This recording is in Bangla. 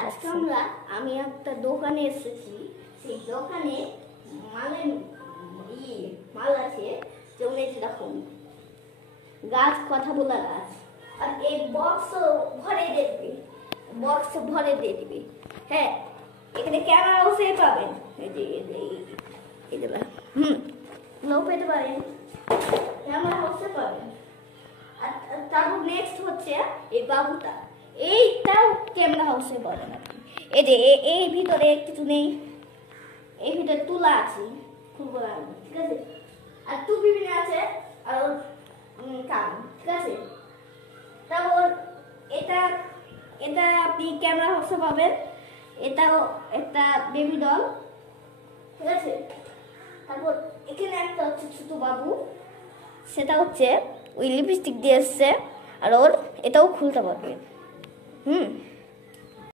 আজকে আমি একটা দোকানে এসেছি। সেই দোকানে মাল আছে, যেমন এই যে দেখুন গাছ, কথা বলা গাছ, আর এই বক্স ভরে দিয়ে দিবে। হ্যাঁ, এখানে ক্যামেরা বসে পাবেন, এই যে এগুলা লোক পেতে পারেন, ক্যামেরা বসে পাবেন। আর তারপর নেক্সট হচ্ছে এই বাবুটা, এইটাও ক্যামেরা হাউসে পাবেন আপনি। এই যে এই ভিতরে কিছু নেই, এই ভিতরে তুলা আছে, খুলবো না, ঠিক আছে। আর টুপি পিনে আছে, আর ওর কান, ঠিক আছে। তারপর এটা এটা আপনি ক্যামেরা হাউসে পাবেন। এটাও একটা বেবি ডল, ঠিক আছে। তারপর এখানে একটা হচ্ছে ছোট বাবু, সেটা হচ্ছে ওই লিপস্টিক দিয়ে এসছে, আর ওর এটাও খুলতে পারবে।